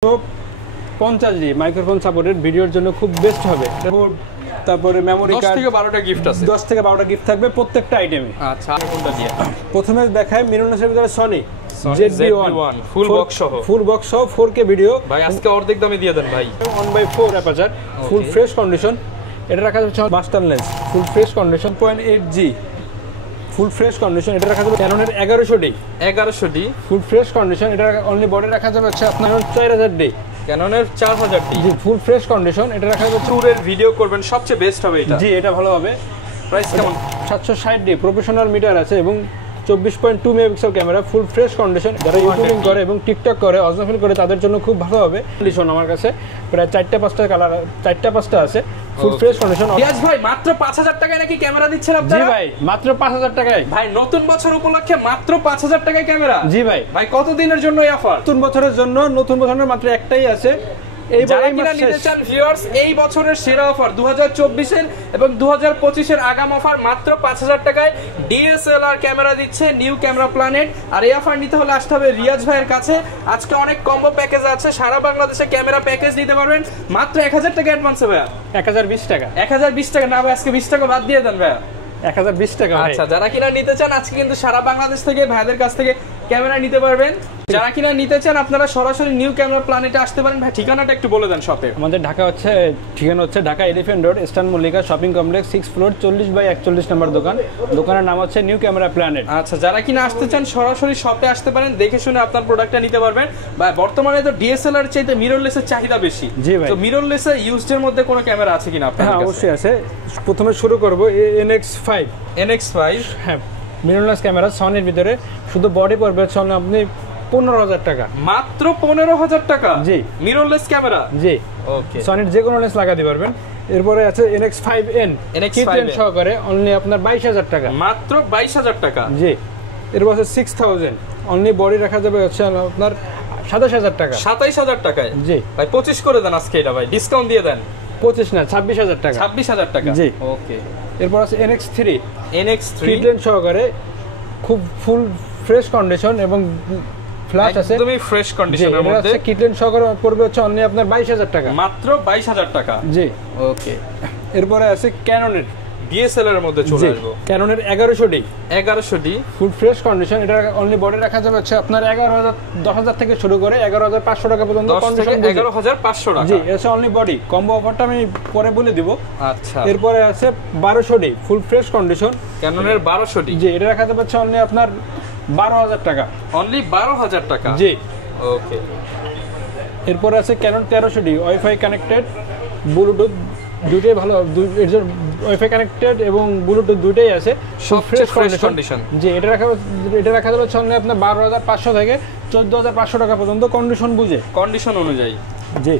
50D microphone supported ভিডিওর জন্য খুব বেস্ট হবে। তারপরে মেমোরি কার্ড 10 থেকে 12টা গিফট আছে, 10 থেকে 12টা গিফট থাকবে প্রত্যেকটা আইটেমে। আচ্ছা, কোনটা দিয়ে প্রথমে দেখায় মিররলেসের ভিতরে সনি ZV-1 ফুল বক্স সহ 4K ভিডিও। ভাই আজকে অর্ধেক দামে দিয়ে দেন ভাই। 1/4 অ্যাপারচার, ফুল ফ্রেশ কন্ডিশন। এটা রাখা যাচ্ছে master lens, full fresh condition, 0.8G ফুল ফ্রেশ কন্ডিশন। এটা রাখা যাবে ক্যাননের 1100D ফুল ফ্রেশ কন্ডিশন। এটা অনলি বডি রাখা যাবে হচ্ছে আপনার 4000D, ক্যাননের 4000D জি ফুল ফ্রেশ কন্ডিশন। এটা রাখা যাবে ট্যুরের ভিডিও করবেন, সবচেয়ে বেস্ট হবে এটা। জি এটা ভালো হবে। প্রাইস কেমন? 760D প্রফেশনাল মিটার আছে এবং 24.2 মেগাপিক্সেল ক্যামেরা, ফুল ফ্রেশ কন্ডিশন। যারা ইউটিউবিং করে এবং টিকটক করে, অজনাফিল করে, তাদের জন্য খুব ভালো হবে। কন্ডিশন আমার কাছে প্রায় 4-5টা কালার, 4-5টা আছে, ফুল ফ্রেশ কন্ডিশন। রিয়াজ ভাই মাত্র 5000 টাকায় নাকি ক্যামেরা দিচ্ছেন আপনারা? জি ভাই মাত্র 5000 টাকায়। ভাই নতুন বছর উপলক্ষে মাত্র 5000 টাকায় ক্যামেরা? জি ভাই। ভাই কত দিনের জন্য এই অফার? নতুন বছরের জন্য, নতুন বছরের মাত্র একটাই আছে। যারা কিনা নিতে চান ভিউয়ার্স, এই বছরের সেরা অফার 2024 এর এবং 2025 এর আগাম অফার মাত্র 5000 টাকায় DSLR ক্যামেরা দিচ্ছে নিউ ক্যামেরা প্ল্যানেট। আর এই অফার নিতে হলে আসতে হবে রিয়াজ ভাইয়ের কাছে। আজকে অনেক কম্বো প্যাকেজ আছে, সারা বাংলাদেশে ক্যামেরা প্যাকেজ নিতে পারবেন মাত্র 1000 টাকা অ্যাডভান্সে। ভাইয়া 1020 টাকা। 1020 টাকা না ভাই, আজকে 20 টাকা বাদ দিয়ে দেন ভাইয়া। 1020 টাকা। আচ্ছা, যারা কিনা নিতে চান আজকে কিন্তু সারা বাংলাদেশ থেকে ভাইদের কাছ থেকে ক্যামেরা নিতে পারবেন। যারা কিনা নিতে চান আপনারা সরাসরি নিউ ক্যামেরা প্ল্যানেটে আসতে পারেন। ভাই ঠিকানাটা একটু বলে দেন শপে। আমাদের ঠিকানা হচ্ছে Dhaka elephant road, eastern Mallika shopping complex, 6 floor, 40/41 নম্বর দোকান। দোকানের নাম হচ্ছে নিউ ক্যামেরা প্ল্যানেট। আচ্ছা, যারা কিনা আসতে চান সরাসরি শপে আসতে পারেন, দেখে শুনে আপনার প্রোডাক্টটা নিতে পারবেন। ভাই বর্তমানে তো DSLR এর চাইতে মিররলেসের চাহিদা বেশি। জি ভাই। তো মিররলেসের ইউজড এর মধ্যে কোনো ক্যামেরা আছে কিনা আপনাদের কাছে? হ্যাঁ অবশ্যই আছে। প্রথমে শুরু করব NX5। হ্যাঁ, মিররলেস ক্যামেরা সনির ভিতরে, শুধু বডি পড়বে হচ্ছে আপনি 15000 টাকা। মাত্র 15000 টাকা? জি। Mirrorless camera? জি। ওকে। সনির যে কোনো লেন্স লাগাতে পারবেন। এরপরে আছে NX5N কিট সহকারে, অনলি আপনার 22000 টাকা। মাত্র 22000 টাকা? জি। এরপর আছে 6000, অনলি বডি রাখা যাবে হচ্ছে আপনার 27000 টাকা। 27000 টাকায়? জি ভাই 25 করে দেন আজকে এটা ভাই, ডিসকাউন্ট দিয়ে দেন। 25 না, 26000 টাকা। 26000 টাকা? জি। ওকে। এরপর আছে NX3 কিট লেন্স সহকারে, খুব ফুল ফ্রেশ কন্ডিশন এবং ফ্ল্যাশ আছে, একদমই ফ্রেশ কন্ডিশনের মধ্যে। কিট লেন্স সহকারে পড়বে হচ্ছে অনলি আপনার 22000 টাকা। মাত্র 22000 টাকা? জি। ওকে। এরপরে আছে ক্যাননের DSLR এর মধ্যে চলে আসবো, ক্যাননের 1100D ফুল ফ্রেশ কন্ডিশন। এটা অনলি বডি রাখা যাবে হচ্ছে আপনার 10000 থেকে শুরু করে 11500 টাকা পর্যন্ত কন্ডিশন। 11500 টাকা? জি, এটা অনলি বডি। কম্বো অফারটা আমি পরে বলে দিব। আচ্ছা। এরপরে আছে 1200D full fresh condition, ক্যাননের 1200D। জি, এটা রাখা যাবে হচ্ছে অনলি আপনার 12000 টাকা। অনলি 12000 টাকা? জি। ওকে। এরপরে আছে Canon 1300D wifi connected, Bluetooth দুটোই ভালো, এর জন্য ওয়াইফাই কানেক্টেড এবং ব্লুটুথ দুটোই আছে, সব ফ্রেশ কন্ডিশন। জি, এটা রাখা যাবে হচ্ছে আপনার 12500 থেকে 14500 টাকা পর্যন্ত কন্ডিশন বুঝে, কন্ডিশন অনুযায়ী। জি।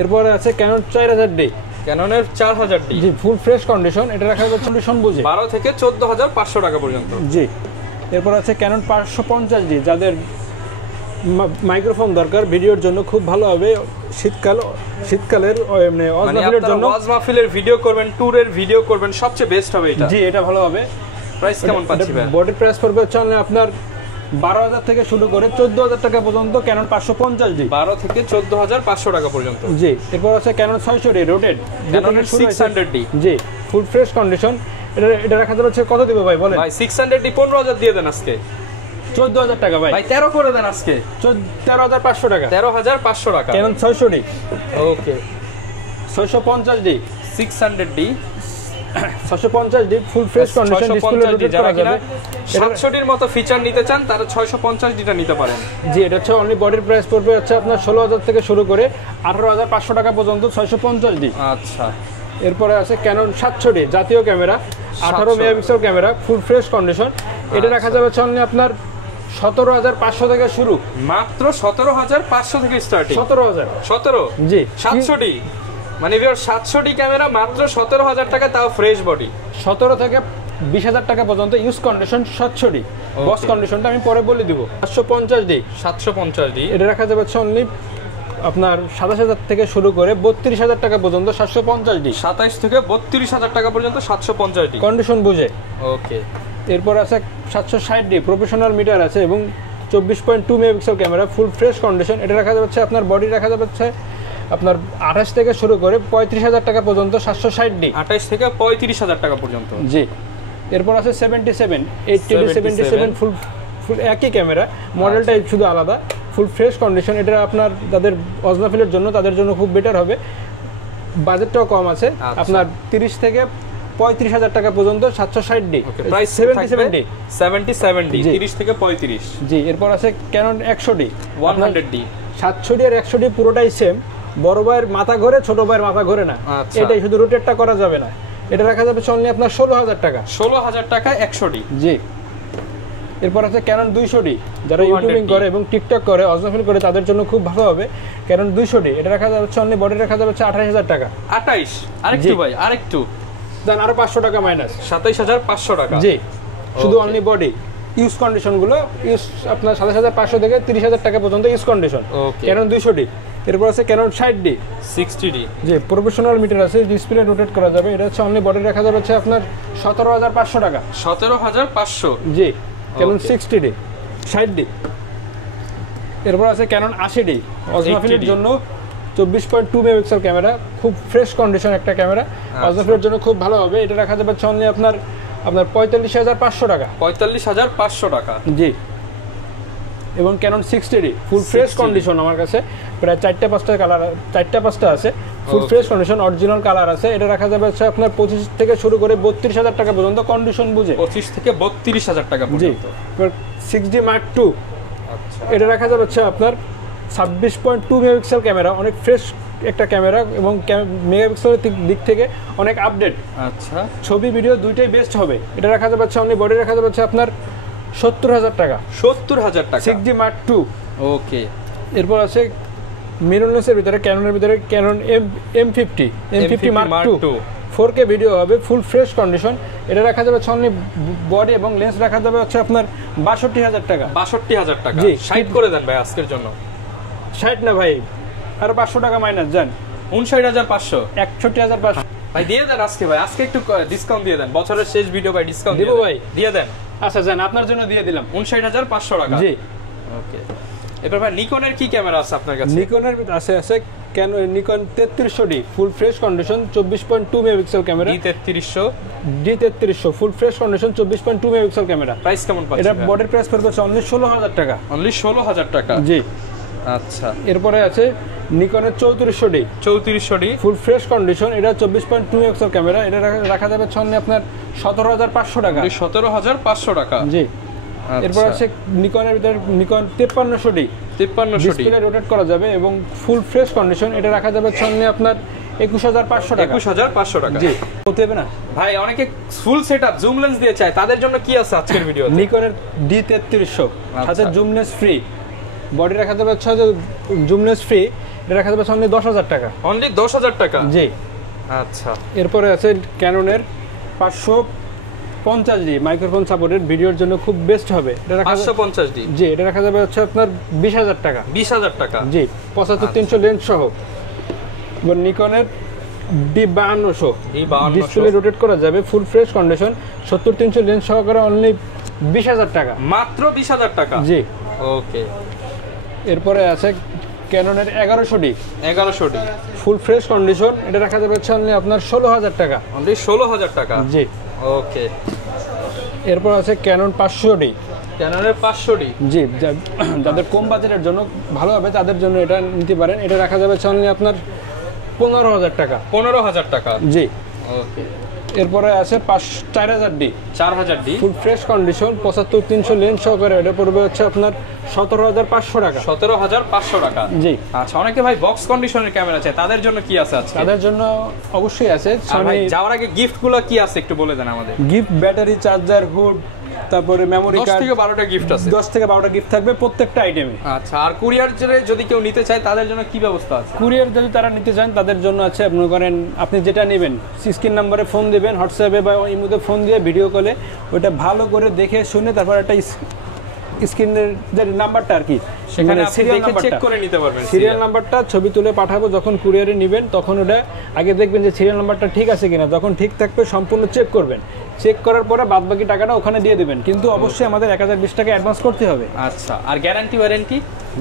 এরপরে আছে ক্যানন 4000D, ক্যাননের 4000D, জি ফুল ফ্রেশ কন্ডিশন। এটা রাখা যাবে কন্ডিশন বুঝে 12 থেকে 14500 টাকা পর্যন্ত। জি। এরপর আছে ক্যানন 550D, যাদের মাইক্রোফোন দরকার ভিডিওর জন্য খুব ভালো হবে। শীতকালের অজনাফিলের জন্য, ওয়াজ মাহফিলের ভিডিও করবেন, ট্যুরের ভিডিও করবেন, সবচেয়ে বেস্ট হবে এটা। জি, এটা ভালো হবে। প্রাইস কেমন পাচ্ছি ভাই? বডি প্রাইস পড়বে হচ্ছে আপনার 12000 থেকে শুরু করে 14000 টাকা পর্যন্ত ক্যানন 550D, 12 থেকে 14500 টাকা পর্যন্ত। জি। এরপর আছে ক্যানন 600D রোটেড, ক্যাননের 600D, জি ফুল ফ্রেশ কন্ডিশন। এটা রাখা যাচ্ছে কত দিব ভাই বলেন? ভাই 600D 15000 দিয়ে দেন আজকে। 14000 টাকা ভাই। ভাই 13 করে দেন আজকে। 13500 টাকা। 13500 টাকা। ক্যানন 600D, ওকে। 650D 600D 650D ফুল ফ্রেশ কন্ডিশন, ডিসপ্লে রোটেট করা যাবে। 700D এর মতো ফিচার নিতে চান তারা 650D টা নিতে পারেন। জি, এটা হচ্ছে অনলি বডির প্রাইস পড়বে হচ্ছে আপনার 16000 থেকে শুরু করে 18500 টাকা পর্যন্ত 650D। আচ্ছা। এরপরে আছে ক্যানন 700D জাতীয় ক্যামেরা, 18 মেগাপিক্সেল ক্যামেরা, ফুল ফ্রেশ কন্ডিশন। এটা রাখা যাবে হচ্ছে অনলি আপনার 17500 থেকে শুরু। মাত্র 17500 থেকে স্টার্টিং? 17 জি। 700D মানে 700D ক্যামেরা মাত্র 17000 টাকা, তাও ফ্রেশ বডি। 17 থেকে 20000 টাকা পর্যন্ত ইউজ কন্ডিশন 700D। বক্স কন্ডিশনটা আমি পরে বলে দিব। 750D এটা রাখা যাবে হচ্ছে অনলি আপনার 27000 থেকে শুরু করে 32000 টাকা পর্যন্ত 750D। 27 থেকে 32000 টাকা পর্যন্ত 750D কন্ডিশন বুঝে। ওকে। এরপর আছে 760D প্রফেশনাল মিটার আছে এবং 24.2 মেগাপিক্সেল ক্যামেরা, ফুল ফ্রেশ কন্ডিশন। এটা রাখা যাচ্ছে আপনার বডি রাখা যাচ্ছে আপনার 28 থেকে শুরু করে 35,000 টাকা পর্যন্ত 760D। 28 থেকে 35,000 টাকা পর্যন্ত। জি। এরপর আছে 77 80D77 ফুল একই ক্যামেরা, মডেলটা শুধু আলাদা, ফুল ফ্রেশ কন্ডিশন। এটা আপনার তাদের অজনাফিলের জন্য, তাদের জন্য খুব বেটার হবে। বাজেটটাও কম আছে, আপনার 30 থেকে 35,000 টাকা পর্যন্ত 760D। প্রাইস 77D 30 থেকে 35। জি। এরপর আছে ক্যানন 100D 100D। 700D আর 100D পুরোটাই সেম, বড় ভাইয়ের মাথা ঘোরে, ছোট ভাইয়ের মাথা ঘোরে না, এটাই শুধু রোটেটটা করা যাবে না। এটা রাখা যাবে অনলি আপনার 16,000 টাকা। 16,000 টাকা 100D। জি। এরপর আছে ক্যানন 200D, যারা ইউটিউবিং করে এবং টিকটক করে, অজনাফিল করে, তাদের জন্য খুব ভালো হবে ক্যানন 200D। এটা রাখা যাচ্ছে অনলি বডি রাখা যাচ্ছে 28,000 টাকা। 28? আরেকটু ভাই, আরেকটু দেন, আরো 500 টাকা মাইনাস, 27,500 টাকা। জি। শুধু অনলি বডি ইউজ কন্ডিশন গুলো ইউজ আপনার 27,500 থেকে 30,000 টাকা পর্যন্ত ইউজ কন্ডিশন ক্যানন 200D। এরপর আছে ক্যানন 60D 60D। জি। প্রফেশনাল মিটার আছে, ডিসপ্লে রোটেট করা যাবে। এটা হচ্ছে অনলি বডি রাখা যাচ্ছে আপনার 17,500 টাকা। 17,500। জি। Canon 60D 60D। এরপর আছে ক্যানন 80D, অজনাফিলের জন্য 24.2 মেগাপিক্সেল ক্যামেরা, খুব ফ্রেশ কন্ডিশন একটা ক্যামেরা, অজনাফিলের জন্য খুব ভালো হবে। এটা রাখা যাবে অনলি আপনার 45,500 টাকা। 45,500 টাকা। জি। এবং ক্যানন 60D ফুল ফ্রেশ কন্ডিশন, আমার কাছে প্রায় 4-5টা কালার, 4-5টা আছে, full fresh condition, original colour আছে। এটা রাখা যাবে আপনার 25 থেকে শুরু করে 32,000 টাকা পর্যন্ত কন্ডিশন বুঝে। 25 থেকে 32,000 টাকা পর্যন্ত। 6D Mark II, এটা রাখা যাবে আপনার 26.2 মেগাপিক্সেল ক্যামেরা, অনেক ফ্রেশ একটা ক্যামেরা এবং মেগাপিক্সেলের দিক থেকে অনেক আপডেট। আচ্ছা। ছবি ভিডিও দুইটাই বেস্ট হবে। এটা রাখা যাবে অনলি বডি রাখা যাবে আপনার 70,000 টাকা। 70,000 টাকা। 6D Mark II। ওকে। এরপর আছে মিররলেসের ভিতরে, ক্যাননের ভিতরে Canon M50 Mark II 4K video হবে, ফুল ফ্রেশ কন্ডিশন। এটা রাখা যাবে অনলি বডি এবং লেন্স রাখা যাবে আপনার 62,000 টাকা। 62,000 টাকা। জি। 60 করে দেন ভাই আজকের জন্য। 60 না ভাই, আর 500 টাকা মাইনাস যান। 59,500। 61,500 ভাই দিয়ে দেন আজকে ভাই, আজকে একটু ডিসকাউন্ট দিয়ে দেন। বছরের শেষ ভিডিও ভাই, ডিসকাউন্ট দিব ভাই, দিয়ে দেন। আচ্ছা যান, আপনার জন্য দিয়ে দিলাম 59,500 টাকা। জি। ওকে। এবার ভাই নিকনের কি ক্যামেরা আছে আপনার কাছে? নিকনের আছে কেন নিকন 3300D ফুল fresh condition, 24.2 megapixel camera. D3300 ফুল fresh condition, 24.2 megapixel camera. Price কেমন পাচ্ছেন? এটা বডির প্রাইস পড়বে অনলি 16,000 টাকা। অনলি 16,000 টাকা। জি। আচ্ছা। এরপরে আছে নিকনের 3400D ফুল ফ্রেশ কন্ডিশন, এটা 24.2 মেগাপিক্সেল ক্যামেরা। এটা রাখা যাবে অনলি আপনার 17,500 টাকা। 17,500 টাকা। জি। এরপর আছে নিকনের ভিতরে নিকন 5300D ডিসপ্লে রোটেট করা যাবে এবং ফুল ফ্রেশ কন্ডিশন। এটা রাখা যাবে অনলি আপনার 21,500 টাকা। 21,500 টাকা। জি। হতে হবে না ভাই, অনেকে ফুল সেটআপ জুম লেন্স দিয়ে চায়, তাদের জন্য কি আছে আজকের ভিডিওতে? নিকনের D3300 সাথে জুম লেন্স ফ্রি, বডি রাখা যাবে জুম লেন্স ফ্রি। এটা রাখা যাবে অনলি 10,000 টাকা। অনলি 10,000 টাকা। জি। আচ্ছা। এরপরে আছে ক্যাননের 550D মাইক্রোফোন সাপোর্টেড, ভিডিওর জন্য খুব বেস্ট হবে। এটা 550D। জি। এটা রাখা যাবে আপনার 20,000 টাকা। 20,000 টাকা। জি। 75-300 লেন্স সহ। এবং নিকনের D5200 ডিসপ্লে রোটেট করা যাবে, ফুল ফ্রেশ কন্ডিশন, 70-300 লেন্স সহকারে অনলি 20,000 টাকা। মাত্র 20,000 টাকা। জি। ওকে। এরপরে আছে ক্যাননের 1100D ফুল ফ্রেশ কন্ডিশন। এটা রাখা যাবে অনলি আপনার 16,000 টাকা। অনলি 16,000 টাকা। জি। ওকে। এরপর আছে ক্যানন 500D। ক্যাননের 500D। জি। যাদের কম বাজেটের জন্য ভালো হবে, তাদের জন্য এটা নিতে পারেন। এটা রাখা যাবে অনলি আপনার 15,000 টাকা। 15,000 টাকা। জি। ওকে। এরপরে আছে 4000D ফুল ফ্রেশ কন্ডিশন, 75-300 লেন্স সহকারে। এটা পড়বে আপনার 17,500 টাকা। 17,500 টাকা। জি। আচ্ছা, অনেকে ভাই বক্স কন্ডিশনের ক্যামেরা চায়, তাদের জন্য কি আছে আজকে? তাদের জন্য অবশ্যই আছে। ভাই যাওয়ার আগে গিফটগুলো কি আছে একটু বলে দেন আমাদের। গিফট ব্যাটারি, চার্জার, হুড, তারপরে মেমোরি কার্ড, 10 থেকে 12টা গিফট আছে। 10 থেকে 12টা গিফট থাকবে প্রত্যেকটা আইটেমে। আচ্ছা। আর কুরিয়ার যদি কেউ নিতে চায়, তাদের জন্য কি ব্যবস্থা আছে? কুরিয়ার যদি তারা নিতে চান, তাদের জন্য আছে, আপনি করেন আপনি যেটা নেবেন স্ক্রিন নাম্বারে ফোন দিবেন, হোয়াটসঅ্যাপে বা ইমোতে ফোন দিয়ে ভিডিও কলে ওটা ভালো করে দেখে শুনে তারপর একটা স্ক্রিনের যে নাম্বারটা আর কি, সেখানে আপনি দেখে চেক করে নিতে পারবেন। সিরিয়াল নাম্বারটা ছবি তুলে পাঠাবো, যখন কুরিয়ারে নেবেন তখন ওটা আগে দেখবেন যে সিরিয়াল নাম্বারটা ঠিক আছে কিনা, যখন ঠিক থাকবে সম্পূর্ণ চেক করবেন, চেক করার পরে বাদবাকি টাকাটা ওখানে দিয়ে দেবেন, কিন্তু অবশ্যই আমাদের 1020 টাকা অ্যাডভান্স করতে হবে। আচ্ছা, আর গ্যারান্টি ওয়ারেন্টি?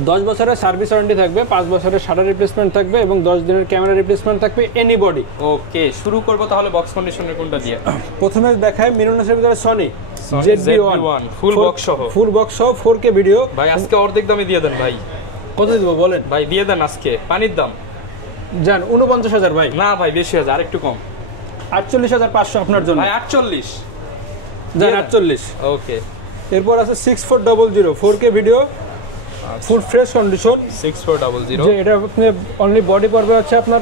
10 বছরের সার্ভিস ওয়ারেন্টি থাকবে, 5 বছরের শাটার রিপ্লেসমেন্ট থাকবে এবং 10 দিনের ক্যামেরা রিপ্লেসমেন্ট থাকবে এনি বডি। ওকে, শুরু করব তাহলে বক্স কন্ডিশনের কোনটা দিয়ে? প্রথমে দেখাই মিররলেসের ভিতরে সনি ZV-1 ফুল বক্স সহ, 4K ভিডিও। ভাই আজকে অর্ধেক দামে দিয়ে দেন ভাই। কত দিব বলেন? ভাই দিয়ে দেন আজকে পানির দাম। জান 49,000 ভাই। না ভাই বেশি আছে, আর একটু কম। 48,500 আপনার জন্য ভাই 48 জান 48। ওকে, এরপর আছে 6400 4K ভিডিও, ফুল ফ্রেশ কন্ডিশন 6400। যে এটা আপনি অনলি বডি পড়বে হচ্ছে আপনার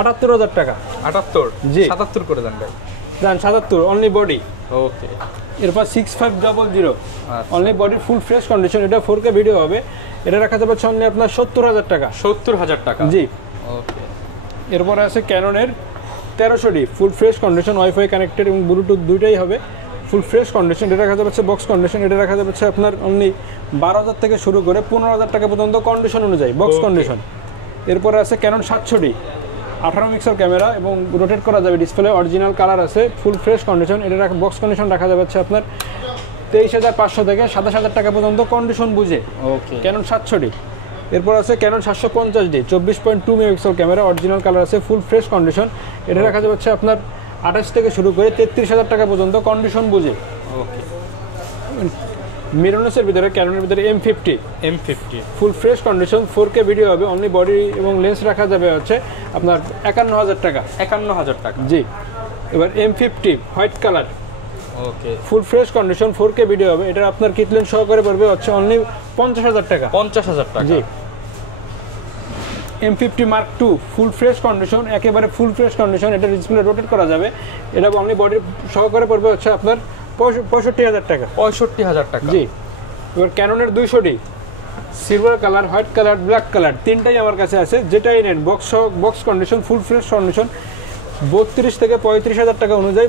78,000 টাকা। 78? জি 77 করে দেন ভাই। জান 77 অনলি বডি। ওকে, এরপর 6500 অনলি বডি ফুল ফ্রেশ কন্ডিশন, এটা 4K ভিডিও হবে, এটা রাখা যাবে অনলি আপনার 70,000 টাকা। 70,000 টাকা? জি। ওকে, এরপর আছে ক্যাননের 1300D ফুল ফ্রেশ কন্ডিশন, ওয়াইফাই কানেক্টেড এবং ব্লুটুথ দুইটাই হবে, ফুল ফ্রেশ কন্ডিশন, এটা রাখা যাবে বক্স কন্ডিশন, এটা রাখা যাবে আপনার অনলি 12,000 থেকে শুরু করে 15,000 টাকা পর্যন্ত কন্ডিশন অনুযায়ী বক্স কন্ডিশন। এরপরে আছে ক্যানন 700D 18 মেগাপিক্সেল ক্যামেরা এবং রোটেট করা যাবে ডিসপ্লে, অরিজিনাল কালার আছে, ফুল ফ্রেশ কন্ডিশন, এটা বক্স কন্ডিশন রাখা যাবে আপনার 23,500 থেকে 27,000 টাকা পর্যন্ত কন্ডিশন বুঝে। Okay, Canon 700D। এরপর আছে Canon 750D 24.2 megapixel camera, original colour আছে, ফুল ফ্রেশ কন্ডিশন, এটা রাখা যাবে আপনার 28 থেকে শুরু করে 33,000 টাকা পর্যন্ত কন্ডিশন বুঝে। ওকে, মিররলেসের ভিতরে ক্যাননের ভিতরে M50 ফুল ফ্রেশ কন্ডিশন, 4K ভিডিও হবে, অনলি বডি এবং লেন্স রাখা যাবে হচ্ছে আপনার 51,000 টাকা। 51,000 টাকা? জি। এবার M50 white colour, okay, full fresh condition, 4K video হবে, এটা আপনার কিট লেন্স সহকারে পড়বে হচ্ছে অনলি 50,000 টাকা। 50,000 টাকা? জি। M50 Mark II ফুল ফ্রেশ কন্ডিশন, একেবারে ফুল ফ্রেশ কন্ডিশন, এটা ডিসপ্লে রোটেট করা যাবে, এটা অনলি বডি সহকারে পড়বে হচ্ছে আপনার 65,000 টাকা। 65,000 টাকা? জি। এবার ক্যাননের 200D silver colour, white colour, black colour, তিনটাই আমার কাছে আছে, যেটাই নেন বক্স কন্ডিশন, ফুল ফ্রেশ কন্ডিশন, 32 থেকে 35,000 টাকা অনুযায়ী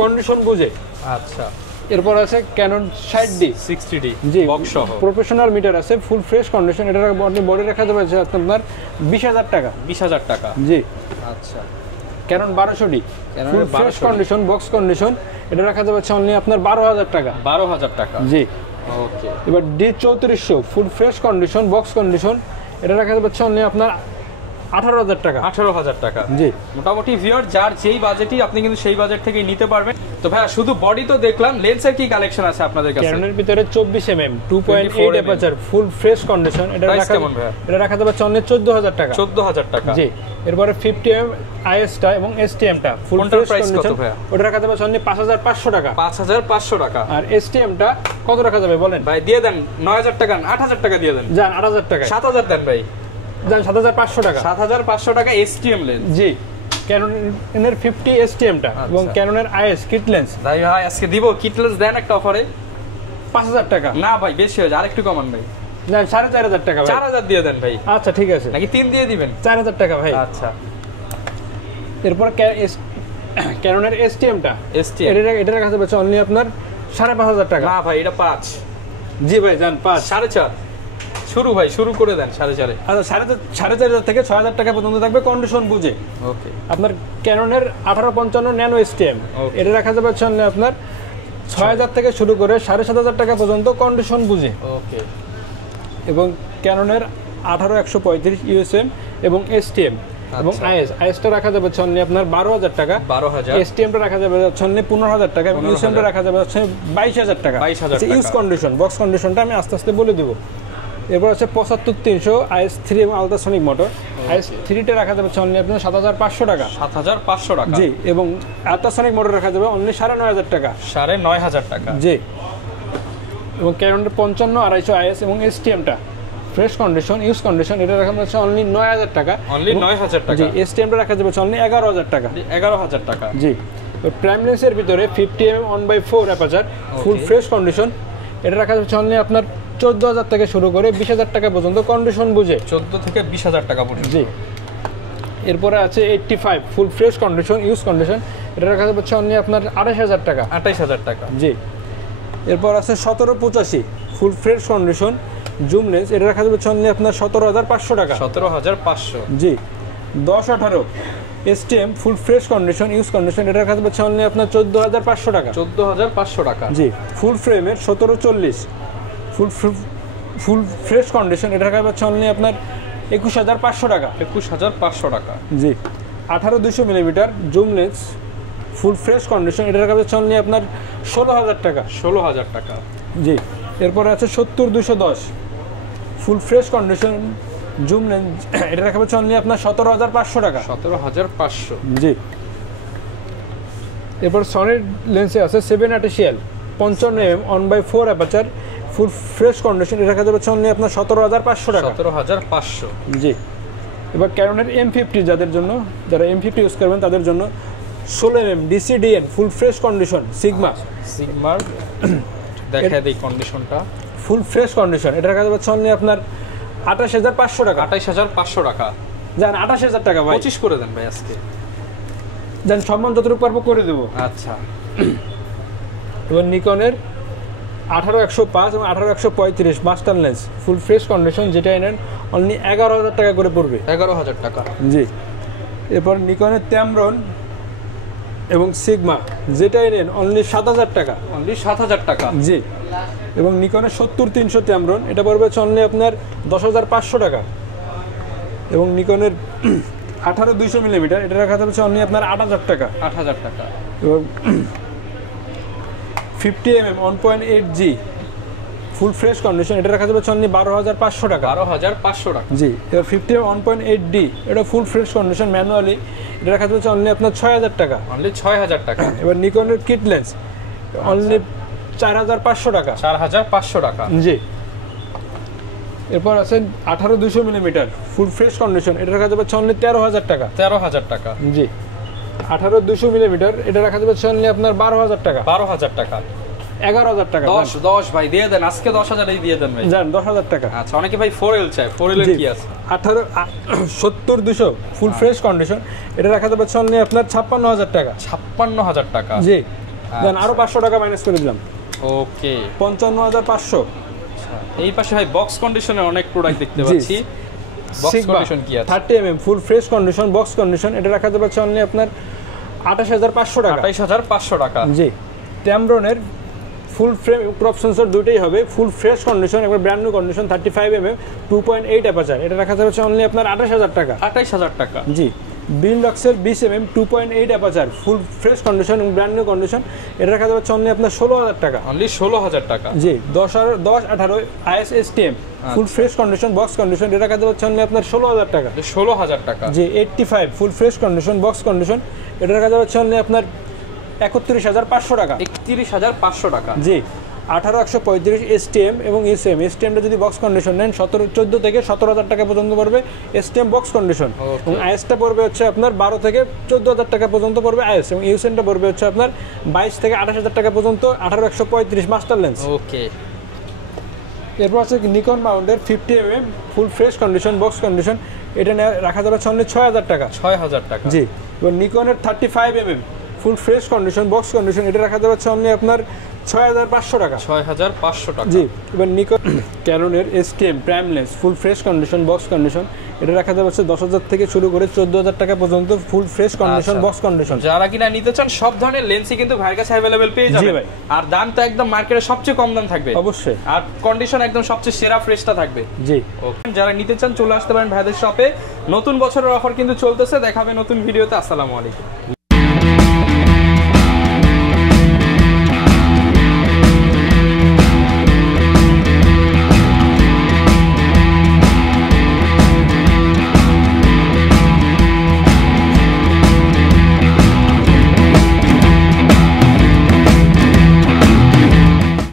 কন্ডিশন বুঝে। আচ্ছা। এরপর আছে ক্যানন 60D জি বক্স সহ, প্রফেশনাল মিটার আছে, ফুল ফ্রেশ কন্ডিশন, এটা বডি রাখা যাবে আপনার 20,000 টাকা। 20,000 টাকা? জি। আচ্ছা। Canon 1200D full fresh condition, box condition, এটা রাখা যাবে অনলি আপনার 12,000 টাকা। 12,000 টাকা? জি। ওকে। এবার D3400 ফুল ফ্রেশ কন্ডিশন, বক্স কন্ডিশন, এটা রাখা যাবে অনলি আপনার 18,000 টাকা। 18,000 টাকা? জি। মোটামুটি ভিউয়ার যার যেই বাজেটই আপনি কিন্তু সেই বাজেট থেকেই নিতে পারবেন। তো ভাইয়া শুধু বডি তো দেখলাম, লেন্সের কি কালেকশন আছে আপনাদের কাছে? ক্যাননের ভিতরে 24mm 2.8 অ্যাপারচার ফুল ফ্রেশ কন্ডিশন, এটা রাখা যাবে অনলি 14,000 টাকা। 14,000 টাকা? জি। এরপরে 50mm IS-টা এবং STM-টা ফুল ফ্রেশ কন্ডিশন, ওটা রাখা যাবে অনলি 5,500 টাকা। 5,500 টাকা? আর STM-টা কত রাখা যাবে বলেন? ভাই দিয়ে দেন 9,000 টাকা, 8,000 টাকা দিয়ে দেন। যান 8,000 টাকা। 7,000 দেন ভাই। যান 7,500 টাকা। 7,500 টাকা STM লেন্স? জি। ক্যাননের 50 STM-টা এবং ক্যাননের IS কিট লেন্স। ভাই আজকে দিব কিট লেন্স, দেন একটা অফারে। 5,000 টাকা? না ভাই বেশি হয়ে যায়, আরেকটু কমান ভাই। যান 4,500 টাকা ভাই। 4,000 দিয়ে দেন ভাই। আচ্ছা ঠিক আছে। নাকি 3 দিয়ে দিবেন? 4,000 টাকা ভাই। আচ্ছা। এরপর ক্যাননের STM-টা, এটা রাখা যাবে অনলি আপনার 5,500 টাকা। না ভাই এটা 5। জি ভাই যান 5। 4.5 শুরু ভাই, শুরু করে দেন 4.5। আচ্ছা 4,500 থেকে 6,000 টাকা পর্যন্ত থাকবে কন্ডিশন বুঝে। ওকে। আপনার ক্যাননের 1855 ন্যানো STM, এটা রাখা যাবে অনলি আপনার 6,000 থেকে শুরু করে 7,500 টাকা পর্যন্ত কন্ডিশন বুঝে। ওকে। এবং ক্যাননের 18-135 USM এবং STM এবং IS-টা রাখা যাবে অনলি আপনার 12,000 টাকা। 12,000। STM-টা রাখা যাবে অনলি 15,000 টাকা এবং USM-টা রাখা যাবে 22,000 টাকা। 22,000 টাকা। ইউজ কন্ডিশন, বক্স কন্ডিশনটা আমি আস্তে আস্তে বলে দেব। এরপর আছে 75-300 IS-3 এবং আলট্রাসনিক মোটর, IS-3টা রাখা যাবে অনলি আপনার 7,500 টাকা। 7,500 টাকা? জি। এবং আলট্রাসনিক মোটর রাখা যাবে অনলি 9,500 টাকা। 9,500 টাকা? জি। এবং ক্যাননের 55-250 IS এবং STM-টা ফ্রেশ কন্ডিশন, ইউজ কন্ডিশন, এটা রাখা যাচ্ছে অনলি 9,000 টাকা। অনলি 9,000 টাকা? জি। STM-টা রাখা যাবে অনলি 11,000 টাকা। 11,000 টাকা? জি। প্রাইম লেন্সের ভিতরে 50mm 1/4 অ্যাপারচার ফুল ফ্রেশ কন্ডিশন, এটা রাখা যাচ্ছে অনলি আপনার 14,000 থেকে শুরু করে 20,000 টাকা পর্যন্ত কন্ডিশন বুঝে। 14 থেকে 20,000 টাকা পর্যন্ত? জি। এরপরে আছে 85 ফুল ফ্রেশ কন্ডিশন, ইউজ কন্ডিশন, এটা রাখা যাচ্ছে অনলি আপনার 28,000 টাকা। 28,000 টাকা? জি। এরপর আছে 17-85 ফুল ফ্রেশ কন্ডিশন, জুম লেন্স, এটা রাখা যাবে অনলি আপনার 17,500 টাকা। 17,500। জি। 10-18 STM ফুল ফ্রেশ কন্ডিশন, ইউজ কন্ডিশন, এটা রাখা যাবে অনলি আপনার 14,500 টাকা। 14,500 টাকা। জি। ফুল ফ্রেমের 1740 ফুল ফ্রেশ কন্ডিশন, এটা রাখা যাবে অনলি আপনার 21,500 টাকা। 21,500 টাকা। জি। 18-200 millimetre zoom lens full fresh condition, এটা রাখা যাবে অনলি আপনার 16,000 টাকা। 16,000 টাকা। জি। এরপরে আছে 70-210 ফুল ফ্রেশ কন্ডিশন জুম লেন্স, এটা রাখা যাবে অনলি আপনার 17,500 টাকা। 17,500। জি। এরপর সনির লেন্সে আছে 7-8 55mm 1/4 অ্যাপারচার ফুল ফ্রেশ কন্ডিশন, এটা রাখা যাবে অনলি আপনার 17,500 টাকা। 17,500। জি। এবার ক্যাননের M50 যারা M50 ইউজ করবেন তাদের জন্য 16mm DCDN full fresh condition সিগমার দেখা দেই কন্ডিশনটা, ফুল ফ্রেশ কন্ডিশন, এটা রাখা যাবে অনলি আপনার 28,500 টাকা। 28,500 টাকা। জান 28,000 টাকা ভাই, 25 করে দেন ভাই আজকে। জান সম্মান যতটুকু পারবো করে দেবো। আচ্ছা। এবার নিকনের 18-105 এবং 18-135 master lens full fresh condition, যেটা এনেন অনলি 11,000 টাকা করে পড়বে। 11,000 টাকা। জি। এরপর নিকনের ট্যামরন এবং সিগমা, যেটা এনেন অনলি 7,000 টাকা। অনলি 7,000 টাকা। জি। এবং নিকনের 70-300 ট্যামরন, এটা পড়বে অনলি আপনার 10,500 টাকা। এবং নিকনের 18-200 মিলিমিটার, এটা রাখা যাবে অনলি আপনার 8,000 টাকা। 8,000 টাকা। এবং 50mm 1.8G ফুল ফ্রেশ কন্ডিশন, এটা রাখা যাবে অনলি 12,500 টাকা। 12,500 টাকা। জি। এবার 50mm 1.8D, এটা ফুল ফ্রেশ কন্ডিশন ম্যানুয়ালি, এটা রাখা যাবে অনলি আপনার 6,000 টাকা। অনলি 6,000 টাকা। এবার নিকনের কিট লেন্স অনলি 4,500 টাকা। 4,500 টাকা। জি। এরপর আছে 18-200 মিলিমিটার ফুল ফ্রেশ কন্ডিশন, এটা রাখা যাবে অনলি 13,000 টাকা। 13,000 টাকা। জি। 18-200 মিলিমিটার, এটা রাখা যাবে অনলি আপনার 12,000 টাকা। 12,000 টাকা। 11,000 টাকা। 10 ভাই দিয়ে দেন আজকে, 10,000 এই দিয়ে দেন ভাই। জান 10,000 টাকা। আচ্ছা। অনেকে ভাই 4L চায়, 4L এর কি আছে? 70-200 ফুল ফ্রেশ কন্ডিশন, এটা রাখা যাবে অনলি আপনার 56,000 টাকা। 56,000 টাকা। জি। দেন আরো 500 টাকা মাইনাস করে দিলাম। ওকে। 55,500। এই পাশে ভাই বক্স কন্ডিশনের অনেক প্রোডাক্ট দেখতে পাচ্ছি। বক্স কন্ডিশন কি আছে? 30mm ফুল ফ্রেশ কন্ডিশন বক্স কন্ডিশন, এটা রাখা যাবে অনলি আপনার 28,500 টাকা। 28,500 টাকা। জি। ট্যামরনের ফুল ফ্রেম ক্রপ সেন্সর দুটোই হবে ফুল ফ্রেশ কন্ডিশন, একবার brand new condition 35mm 2.8 aperture, এটা রাখা যাবে অনলি আপনার 28,000 টাকা। 28,000 টাকা। জি। বিনডক্সের 20mm 2.8 অ্যাপারচার ফুল ফ্রেশ কন্ডিশন এবং ব্র্যান্ড নিউ কন্ডিশন, এটা রাখা যাবে অনলি আপনার 16,000 টাকা। অনলি 16,000 টাকা। জি। 10-18 IS STM full fresh condition box condition, এটা রাখা যাবে অনলি আপনার 16,000 টাকা। 16,000 টাকা। জি। 85 ফুল ফ্রেশ কন্ডিশন বক্স কন্ডিশন, এটা রাখা যাবে অনলি আপনার 31,500 টাকা। 31,500 টাকা। জি। 18-135 STM এবং STM, STMটা যদি বক্স কন্ডিশন নেন 14 থেকে 17,000 টাকা পর্যন্ত পড়বে STM বক্স কন্ডিশন, এবং ISটা পড়বে হচ্ছে আপনার 12 থেকে 14,000 টাকা পর্যন্ত পড়বে IS, এবং ইউসেনটা পড়বে হচ্ছে আপনার 22 থেকে 28,000 টাকা পর্যন্ত 18-135 মাস্টার লেন্স। ওকে। এরপর আছে নিকন মাউন্টের 50mm full fresh condition box condition, এটা রাখা যাবে অনলি 6,000 টাকা। 6,000 টাকা। জি। এবার নিকনের 35mm ফুল ফ্রেশ কন্ডিশন বক্স কন্ডিশন, এটা রাখা যাবে অনলি আপনার 6,500 টাকা। 6,500 টাকা। জি। এবার নিকন ক্যাননের STM prime lens full fresh condition box condition, এটা রাখা যাবে 10,000 থেকে শুরু করে 14,000 টাকা পর্যন্ত ফুল ফ্রেশ কন্ডিশন বক্স কন্ডিশন। যারা কিনা নিতে চান সব ধরনের লেন্সই কিন্তু ভাইয়ের কাছে अवेलेबल পেয়ে যাবেন। আর দাম তো একদম মার্কেটে সবচেয়ে কম দাম থাকবে অবশ্যই, আর কন্ডিশন একদম সবচেয়ে সেরা ফ্রেশটা থাকবে। জি। ওকে। যারা নিতে চান চলে আসতে পারেন ভাইদের শপে। নতুন বছরের অফার কিন্তু চলতেছে। দেখাবে নতুন ভিডিওতে। আসসালামু আলাইকুম।